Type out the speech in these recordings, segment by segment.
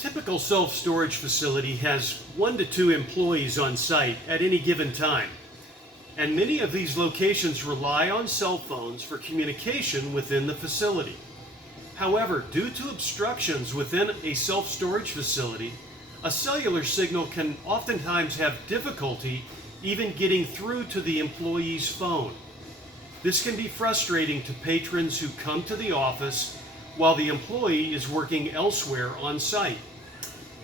Typical self-storage facility has 1 to 2 employees on site at any given time, and many of these locations rely on cell phones for communication within the facility. However, due to obstructions within a self-storage facility, a cellular signal can oftentimes have difficulty even getting through to the employee's phone. This can be frustrating to patrons who come to the office while the employee is working elsewhere on site.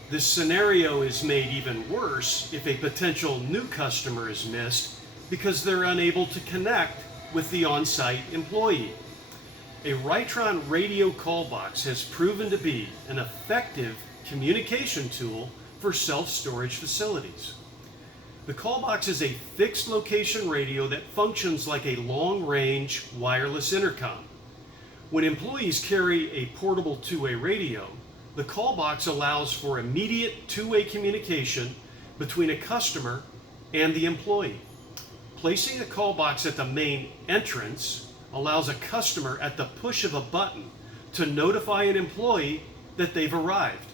This scenario is made even worse if a potential new customer is missed because they're unable to connect with the on-site employee. A Rytron radio Callbox has proven to be an effective communication tool for self-storage facilities. The Callbox is a fixed location radio that functions like a long-range wireless intercom. When employees carry a portable two-way radio, the Callbox allows for immediate two-way communication between a customer and the employee. Placing a Callbox at the main entrance allows a customer at the push of a button to notify an employee that they've arrived.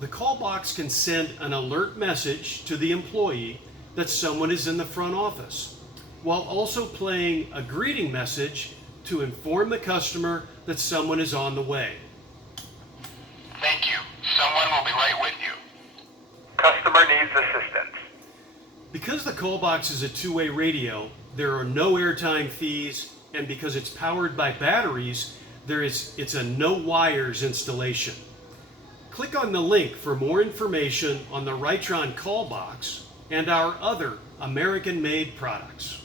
The Callbox can send an alert message to the employee that someone is in the front office, while also playing a greeting message to inform the customer that someone is on the way. Thank you. Someone will be right with you. Customer needs assistance. Because the Callbox is a two-way radio, there are no airtime fees, and because it's powered by batteries, it's a no wires installation. Click on the link for more information on the Rytron Callbox and our other American-made products.